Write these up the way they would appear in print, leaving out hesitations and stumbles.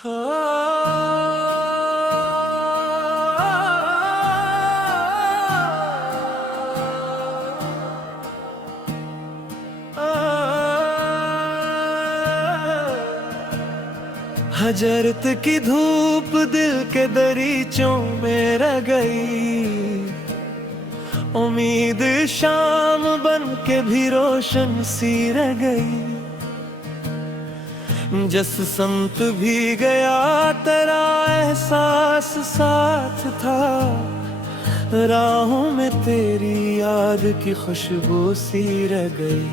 हजरत की धूप दिल के दरीचों में रह गई, उम्मीद शाम बन के भी रोशन सी रह गई। जस समत भी गया तेरा एहसास साथ था, राहों में तेरी याद की खुशबू सी रह गई।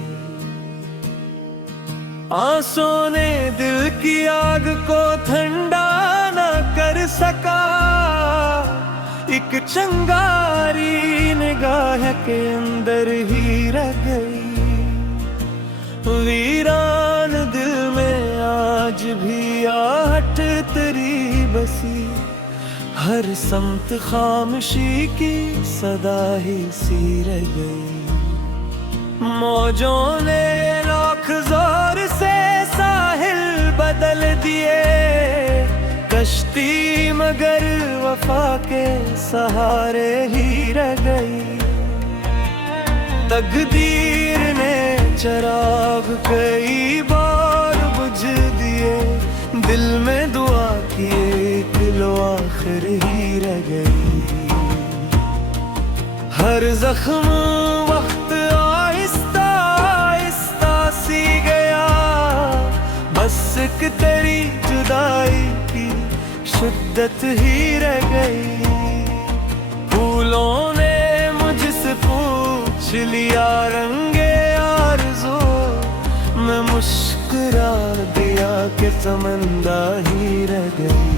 आंसुओं ने दिल की आग को ठंडा न कर सका, एक चंगारी निगाह के अंदर ही रह गई। वीरान दिल में आज भी आहट तेरी बसी, हर समत खामोशी की सदा ही सी रह गई। मौजों ने लाख जोर से साहिल बदल दिए, कश्ती मगर वफा के सहारे ही रह गई। तकदीर ने चराग कई बार बुझ दिए, दिल में दुआ किए दिलो आखिर ही रह गई। हर जख्म वक्त आहिस्ता आहिस्ता सी गया, बस एक तेरी जुदाई की शिद्दत ही रह गई। फूलों ने मुझसे पूछ लिया रंगे आरज़ू, मैं मुस्कुरा दिया कि तमन्ना ही रह गई।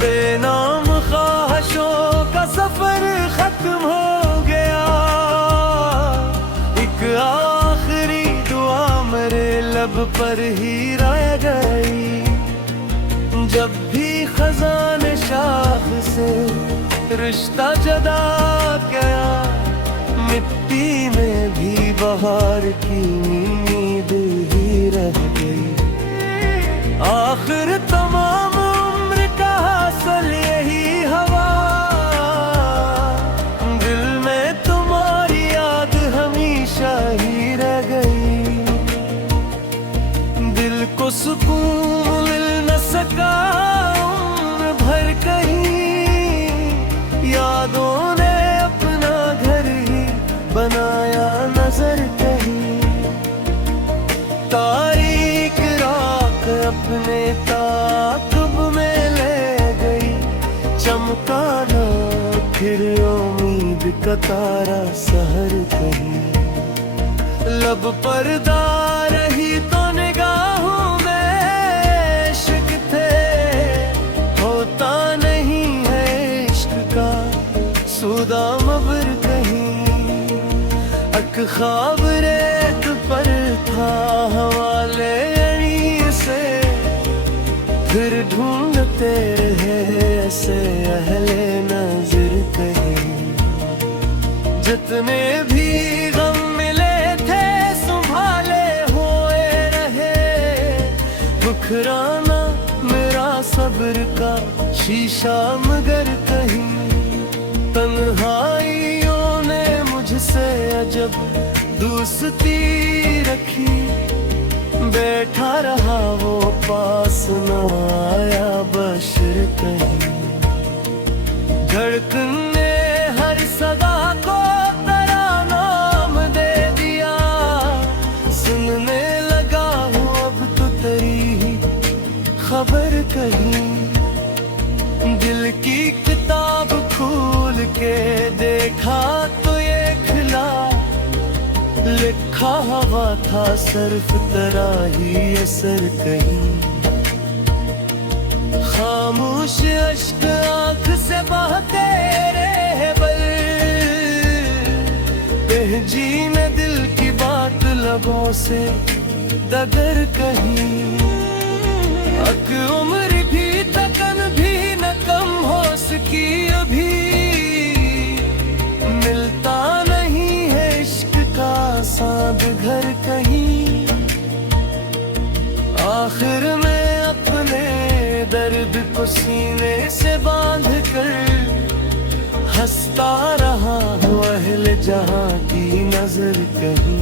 बेनाम ख्वाहिशों का सफर खत्म हो गया, एक आखिरी दुआ मेरे लब पर ही रह गई। जब भी खजाने शाख से रिश्ता जुदा गया, मिट्टी में भी बहार की नींद ही रह गई। आखिर तमाम उम्र का हासिल यही हवा, दिल में तुम्हारी याद हमेशा ही रह गई। दिल को सुकून मिल न सका उम्र भर कहीं, यादों ने अपना घर ही बनाया नजर कहीं। तारीख रात अपने ताक़ब में ले गई, चमका ना फिर उम्मीद का तारा सहर कहीं। लब पर्दा रही तो निगाहों में इश्क थे, होता नहीं है इश्क का सूदा मबर कहीं। अक ख्वाब रेत पर था हवाले यहीं से, फिर ढूंढते रहे ऐसे अहले नजर कहीं। जितने भी गम मिले थे संभाले हुए रहे, मुखराना मेरा सब्र का शीशा मगर कहीं। तन्हाइयों ने मुझसे अजब दोस्ती रखी, बैठा रहा वो पास न आया बशर कहीं। धड़कन ने हर सदा को तेरा नाम दे दिया, सुनने लगा हूँ अब तो तेरी खबर कहीं। दिल की किताब खोल के देखा तो ये खिला, लिखा हवा था सिर्फ तेरा ही असर कहीं। खामोश अश्क आँख से बहते रहे बल, जी ने दिल की बात लबों से दगर कहीं। अक उम्र भी सीने से बांध कर हंसता रहा हूँ अहले जहां की नजर कहीं।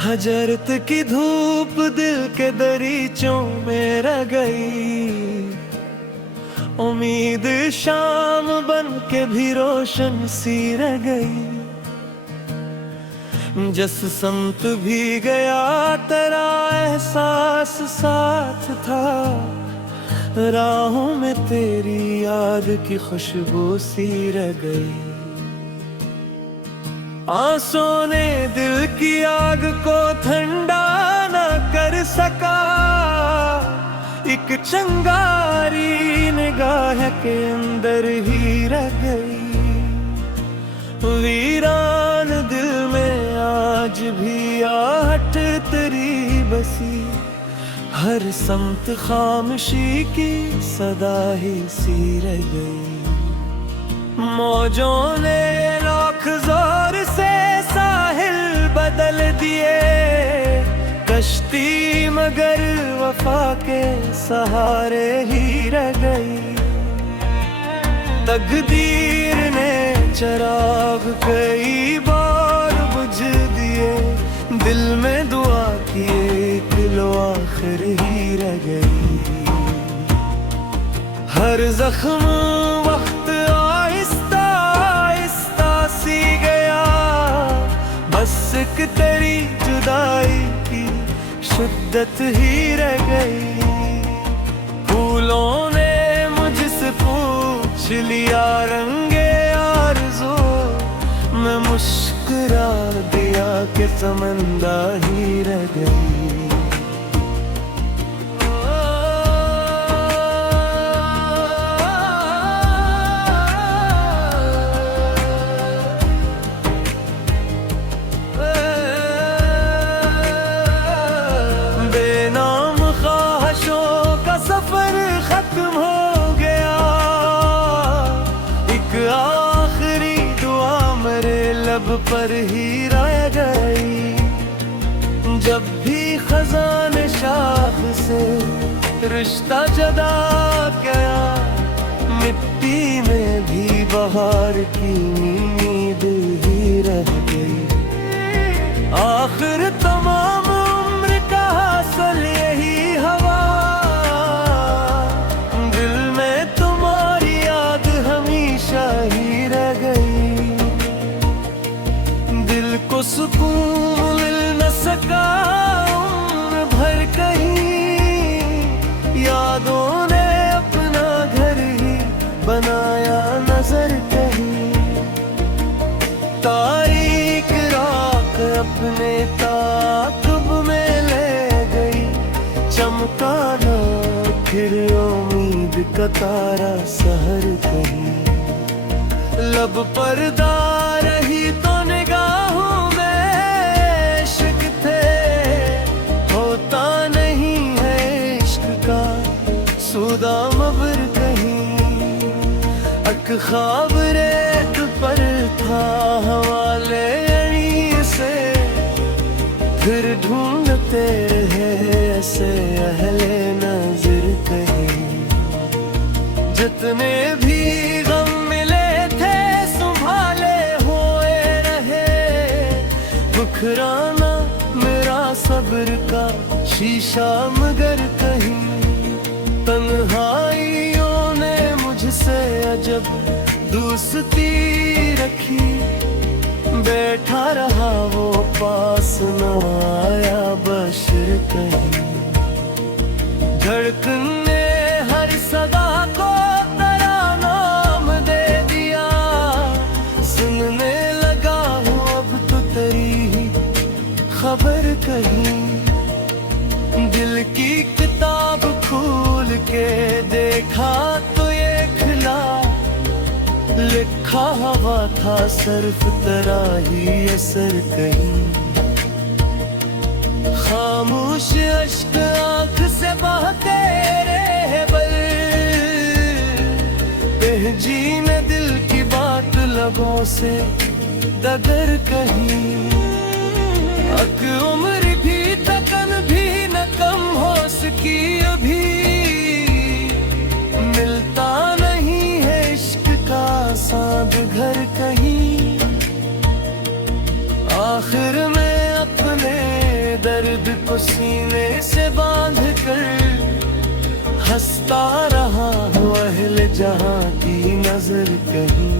हजरत की धूप दिल के दरीचों में रह गई, उम्मीद शाम बन के भी रोशन सी रह गई। जस समत भी गया तेरा एहसास साथ था, राहों में तेरी याद की खुशबू सी रह गई। आंसुओं ने दिल की आग को ठंडा न कर सका, एक चंगारी निगाह के अंदर ही रह गई। वीरान दिल में आज भी आहट तेरी बसी, हर समत खामोशी की सदा ही सी रह गई। मौजों ने लाख जोर से साहिल बदल दिए, कश्ती मगर वफा के सहारे ही रह गई। तकदीर ने चराग कई बार बुझ दिए, दिल में दुआ किए एक लो आखिर ही रह गई। हर जख्म वक्त आहिस्ता आहिस्ता सी गया, बस एक तेरी जुदाई की शिद्दत ही रह गई। फूलों ने मुझसे पूछ लिया रंगे आरज़ू, मैं मुस्कुरा दिया कि तमन्ना ही रह गई। बेनाम ख्वाहिशों का सफर खत्म हो गया, एक आखिरी दुआ मेरे लब पर ही रह गई। जब भी खजान शाख से रिश्ता जदा गया, मिट्टी में भी बहार की नींद ही रह गई। आखिर तमाम उम्र का हासिल यही हवा, दिल में तुम्हारी याद हमेशा ही रह गई। दिल को सुकून मिल न सका उम्र भर कहीं, यादों ने अपना घर ही बनाया नजर कहीं। तारीख राख अपने ताक़ब में ले गई, चमका ना फिर उम्मीद का तारा सहर कहीं। लब पर्दा रही तो निगाहों में इश्क थे, होता नहीं है इश्क का सूदा मबर कहीं। अक ख्वाब रेत पर था हवाले अड़ी से, फिर ढूंढते रहे ऐसे अहले नजर कहीं। जितने भी गम मिले थे संभाले हुए रहे, मुखराना मेरा सब्र का शीशा मगर कहीं। तन्हाइयों ने मुझसे अजब दोस्ती रखी, बैठा रहा वो पास न आया बशर कहीं। धड़कन ने हर सदा को तेरा नाम दे दिया, सुनने लिखा हवा था सिर्फ तेरा ही असर कहीं। खामोश अश्क आँख से बहते रहे बल, जी न दिल की बात लबों से दगर कहीं। अक उम्र भी तकन भी न कम हो सकी अभी, मिलता नहीं है इश्क का साथ घर कहीं। आखिर में अपने दर्द को सीने से बांध कर हंसता रहा हूँ अहले जहां की नजर कहीं।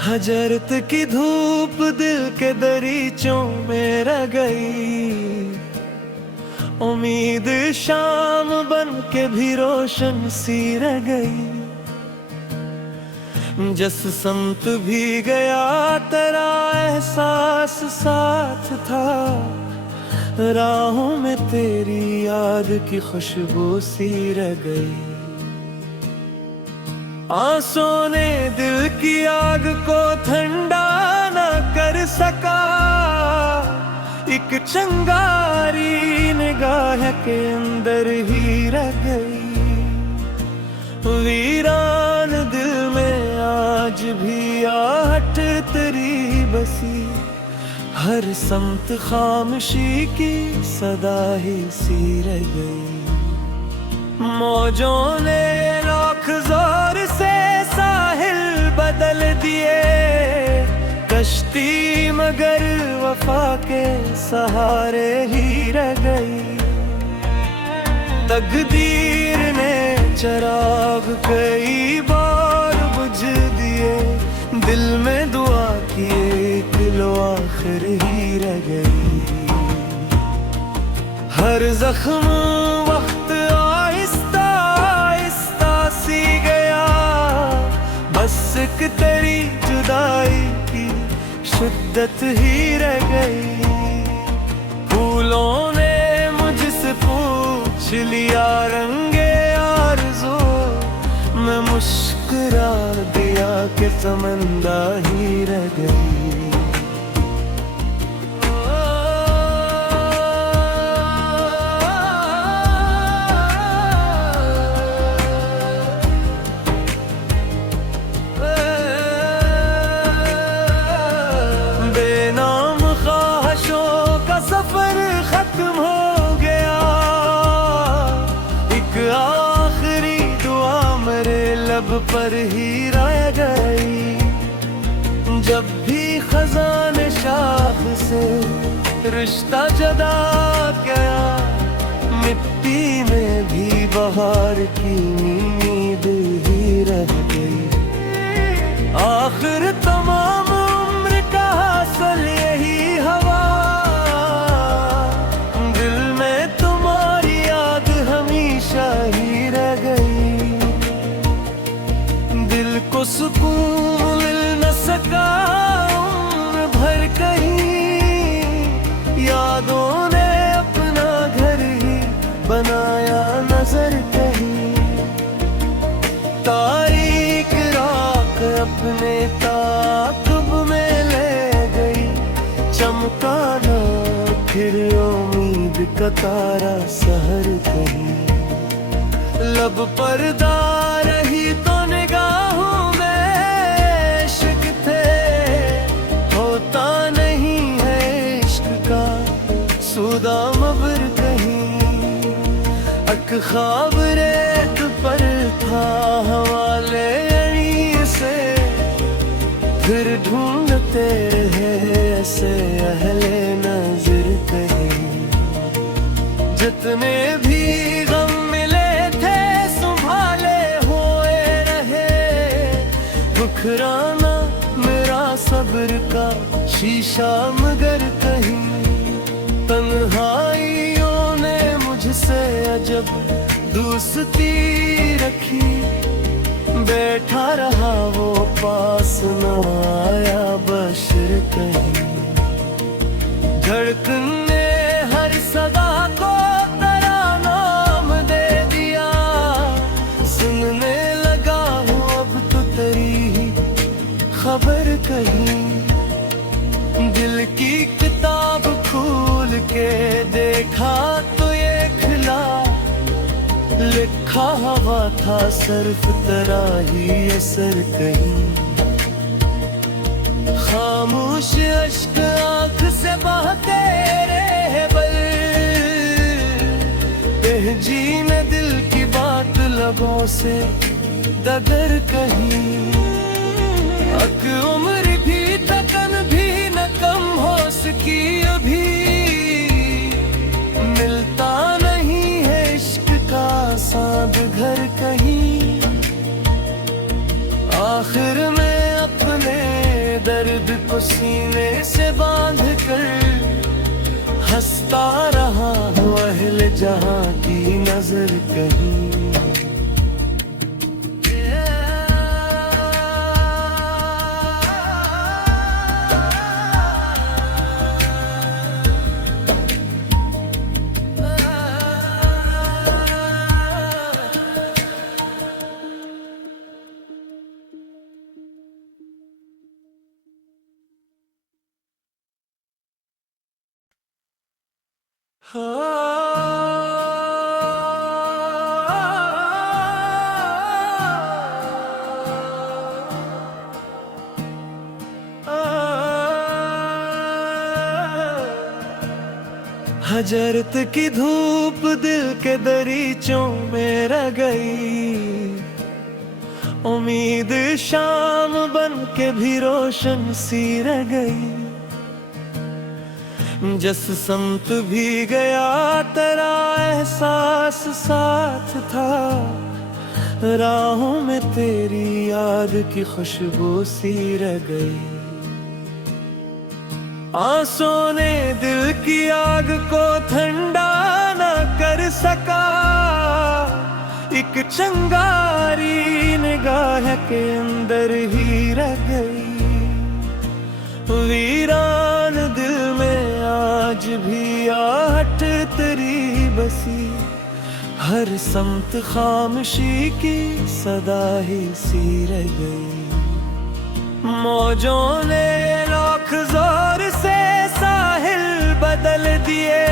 हजरत की धूप दिल के दरीचों में रह गई, उम्मीद शाम बन के भी रोशन सी रह गई। जस समत भी गया तेरा एहसास साथ था, राहों में तेरी याद की खुशबू सी रह गई। आंसुओं ने दिल की आग को ठंडा न कर सका, एक चंगारी निगाह के अंदर ही रह गई। वीरान दिल में आज भी आहट तेरी बसी, हर समत खामोशी की सदा ही सी रह गई। मौजों ने लाख जोर से साहिल बदल दिए, कश्ती मगर वफा के सहारे ही रह गई। तकदीर ने चिराग कई बार बुझ दिए, दिल में दुआ किए दिलो आखिर ही रह गई। हर जख्म वक्त आहिस्ता आहिस्ता सी गया, बस एक तेरी जुदाई की शिद्दत ही रह गई। फूलों ने मुझसे पूछ लिया रंगे आरज़ू, मैं मुस्कुरा दिया कि तमन्ना ही रह गई। बेनाम ख्वाहिशों का सफर खत्म हो गया, एक आखिरी दुआ मेरे लब पर ही रह गई। जब भी खजाने शाख से रिश्ता जदा गया, मिट्टी में भी बहार की नींद ही रह गई। आखिर तमाम उम्र का हासिल यही हवा, दिल में तुम्हारी याद हमेशा ही रह गई। दिल को सुकून मिल न सका उम्र भर कहीं, यादों ने अपना घर ही बनाया नजर कहीं। तारीख रात अपने ताक़ब में ले गई, चमका ना फिर उम्मीद का तारा सहर कहीं। लब पर्दा रही तो निगाहों में इश्क थे, होता नहीं है इश्क का सूदा मबर कहीं। अक ख्वाब रेत पर था हवाले अड़ी से, फिर ढूंढते रहे ऐसे अहले न जितने भी गम मिले थे संभाले हुए रहे। मुखराना मेरा सब्र का शीशा मगर कहीं तन्हाइयों ने मुझसे अजब दोस्ती रखी। बैठा रहा वो पास न आया बशर कहीं। धड़कन ने हर सदा को तेरा नाम दे दिया। सुनने लगा हूँ अब तो तेरी ही खबर कहीं। दिल की किताब खोल के देखा तो ये खिला लिखा हवा था सिर्फ तेरा ही असर कहीं। खामोश अश्क आँख से बहते रहे बल जीने दिल की बात लबों से दगर कहीं। अक उम्र भी तकन भी न कम हो सकी अभी। मिलता नहीं है इश्क का साथ घर कहीं। आखिर में अपने दर्द को सीने से बांध कर हंसता रहा हूँ अहले जहां की नजर कहीं। हजरत की धूप दिल के दरीचों में रह गई। उम्मीद शाम बन के भी रोशन सी रह गई। जिस समत भी गया तेरा एहसास साथ था। राहों में तेरी याद की खुशबू सी रह गई। आंसुओं ने दिल की आग को ठंडा न कर सका। एक चंगारी निगाह के अंदर ही रह गई। वीरान दिल में आज भी आहट तेरी बसी। हर समत खामोशी की सदा ही सी रह गई। मौजों ने लाख जोर से साहिल बदल दिए।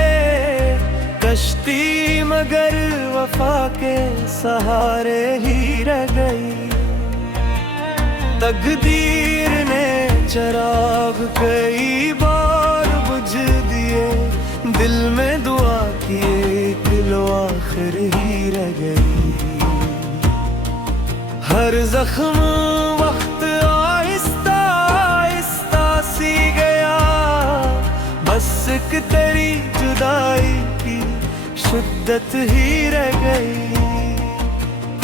कश्ती मगर वफा के सहारे ही रह गई। तकदीर ने चराग कई बार बुझ दिए। दिल में दुआ किए दिलो आखिर ही रह गई। हर जख्म वक्त आहिस्ता आहिस्ता सी गया। बस एक तेरी जुदाई की शिद्दत ही रह गई।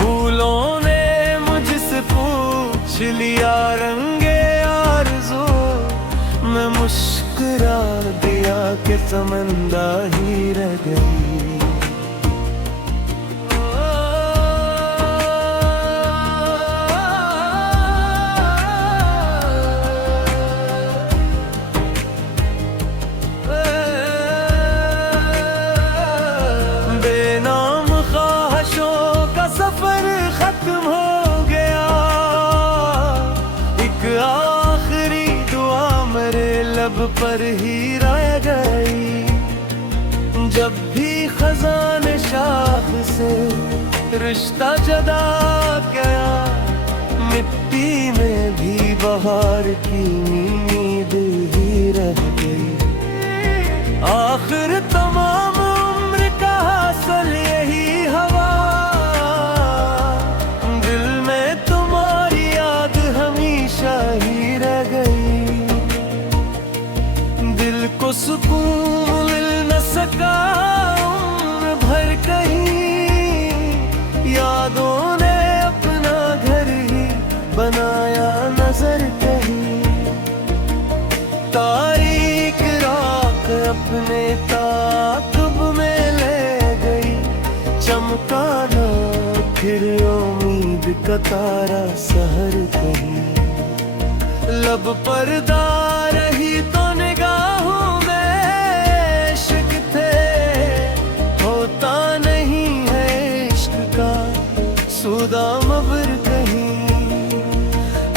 फूलों ने मुझसे पूछ लिया रंगे आरज़ू। मैं मुस्कुरा दिया कि तमन्ना ही रह गई। बेनाम ख्वाहिशों का सफर खत्म हो गया। एक आखिरी दुआ मेरे लब पर ही रह गई। जब भी खजाने शाख से रिश्ता जुदा गया। मिट्टी में भी बहार की नींद ही रह गई। आखिर तमाम उम्र का हासिल यही हवा। दिल में तुम्हारी याद हमेशा ही रह गई। दिल को सुकून मिल न सका उम्र अपने ताक़ब में ले गई। चमका ना फिर उम्मीद का तारा सहर कहीं। लब पर्दा रही तो निगाहों में इश्क थे। होता नहीं है इश्क का सूदा मबर कहीं।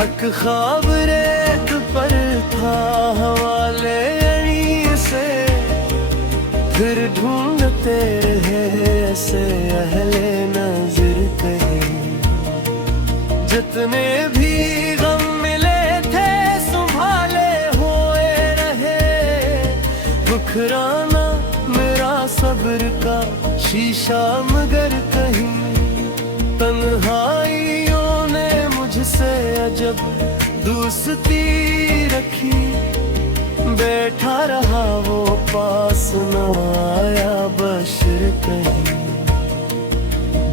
अक ख्वाब रेत पर था हवाले अड़ी से। फिर ढूंढते रहे ऐसे अहले नजर कहीं। जितने भी गम मिले थे संभाले हुए रहे। बुखराना मेरा सब्र का शीशा मगर कहीं। तन्हाइयों ने मुझसे अजब दोस्ती रखी। बैठा रहा वो पास न आया बशर कहीं।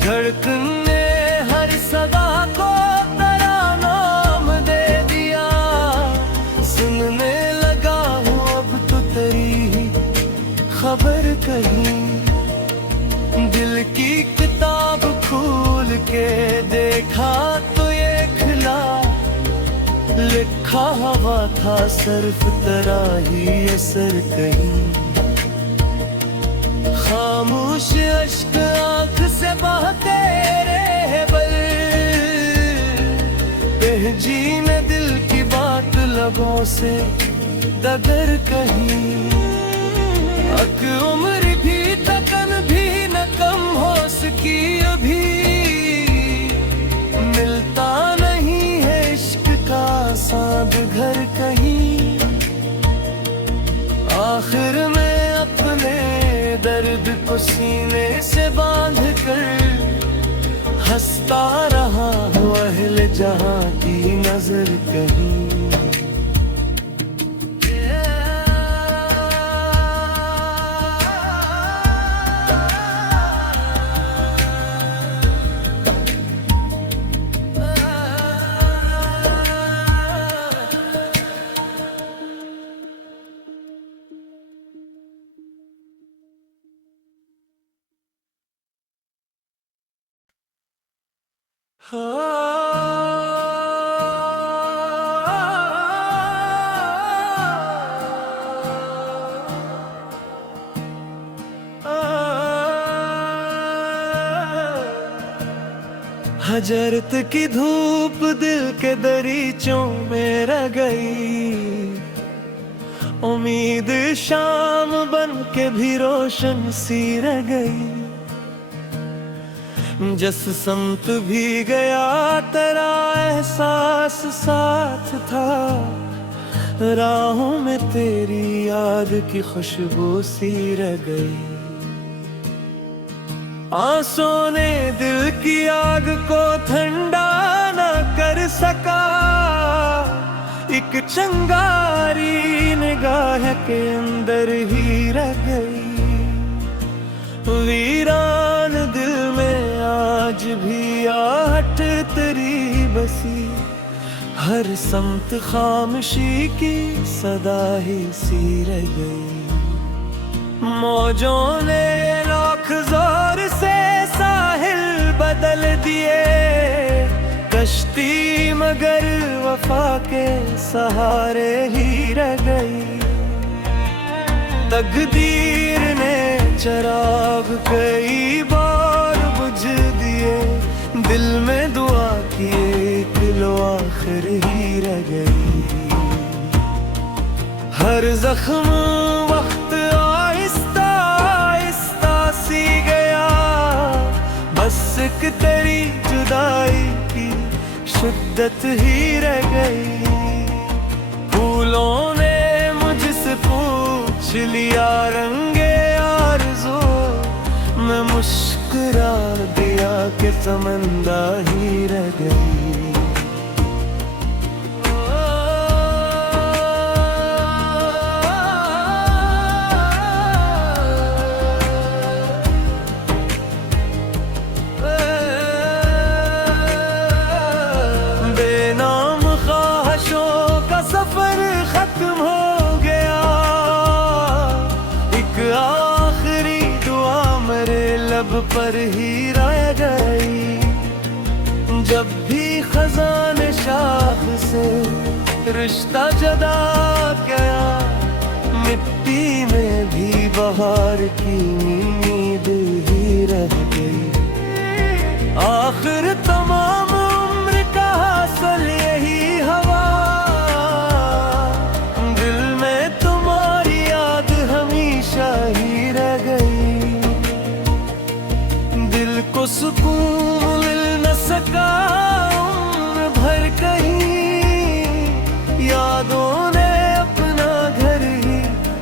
धड़कन ने हर सदा को तेरा नाम दे दिया। सुनने लगा हूँ अब तो तेरी खबर कहीं। दिल की किताब खोल के देखा तो ये खिला। लिखा हवा था सिर्फ तेरा ही असर कहीं। खामोश अश्क आँख से बहते रहे बल। जीने दिल की बात लबों से दगर कहीं। अक उम्र भी तकन भी न कम हो सकी अभी। मिलता नहीं है इश्क का साथ घर कहीं। आखिर में अपने दर्द को सीने से बांध कर हंसता रहा हूँ अहले जहां की नजर कहीं। हजरत की धूप दिल के दरीचों में रह गई। उम्मीद शाम बन के भी रोशन सी रह गई। जस समत भी गया तेरा एहसास साथ था। राहों में तेरी याद की खुशबू सी रह गई। आंसू ने दिल की आग को ठंडा न कर सका। एक चंगारी निगाह के अंदर ही रह गई। वीरान दिल में आज भी आहट तेरी बसी। हर समत खामोशी की सदा ही सी रह गई। मौजों ने लाख जोर से साहिल बदल दिए। कश्ती मगर वफा के सहारे ही रह गई। तकदीर ने चराग कई बार बुझ दिए। दिल में दुआ किए दिलो आखिर ही रह गई। हर जख्म वक्त आहिस्ता आहिस्ता सी गया। बस एक तेरी जुदाई की शिद्दत ही रह गई। फूलों ने मुझसे पूछ लिया रंगे आरज़ू। मैं मुस्कुरा दिया कि तमन्ना ही रह गई। लब पर ही रह गई। जब भी खजान शाख से रिश्ता जदा गया, मिट्टी में भी बहार की नींद ही रह गई। आखिर तमाम उम्र का हासिल यही हवा, दिल में तुम्हारी याद हमेशा ही रह गई। दिल को सुकून मिल न सका उम्र भर कहीं, यादों ने अपना घर ही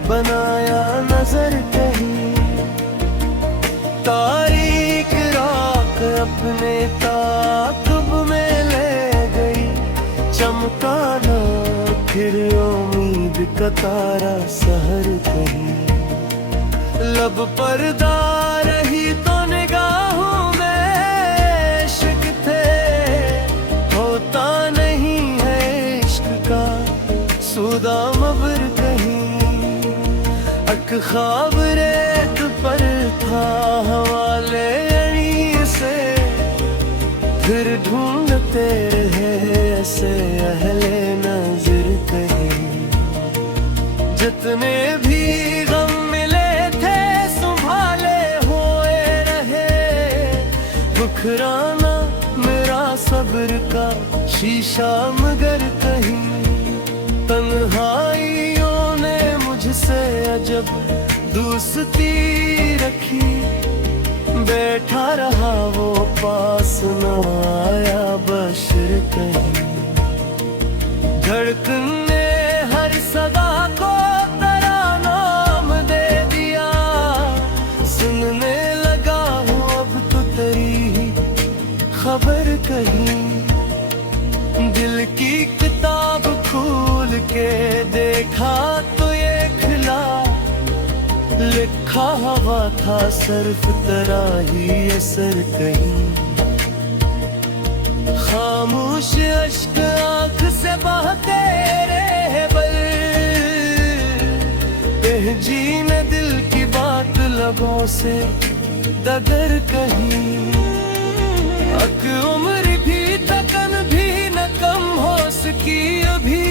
बनाया नजर कहीं। तारीख रात अपने ताक़ब में ले गई, चमका ना फिर उम्मीद का तारा सहर कहीं। लब पर्दा रही तो निगाहों में इश्क थे, होता नहीं है इश्क का सूदा मबर कहीं। अक ख्वाब रेत पर था हवाले अड़ी से, फिर ढूंढते रहे ऐसे अहले नजर कहीं। जितने भी गम मिले थे संभाले हुए रहे, बुखराना मेरा सब्र का शीशा मगर कहीं। तन्हाइयों ने मुझसे अजब दोस्ती रखी, बैठा रहा वो पास न आया बशर कहीं। धड़कन ने हर सदा को तेरा नाम दे दिया, सुनने लगा हूँ अब तो तेरी ही खबर कहीं। दिल की किताब खोल के देखा तो ये खिला, लिखा हवा था सिर्फ तेरा ही असर कहीं। खामोश अश्क आँख से बहते रहे बल, जी न दिल की बात लबों से दगर कहीं। अक उम्र भी तकन भी न कम हो सकी अभी,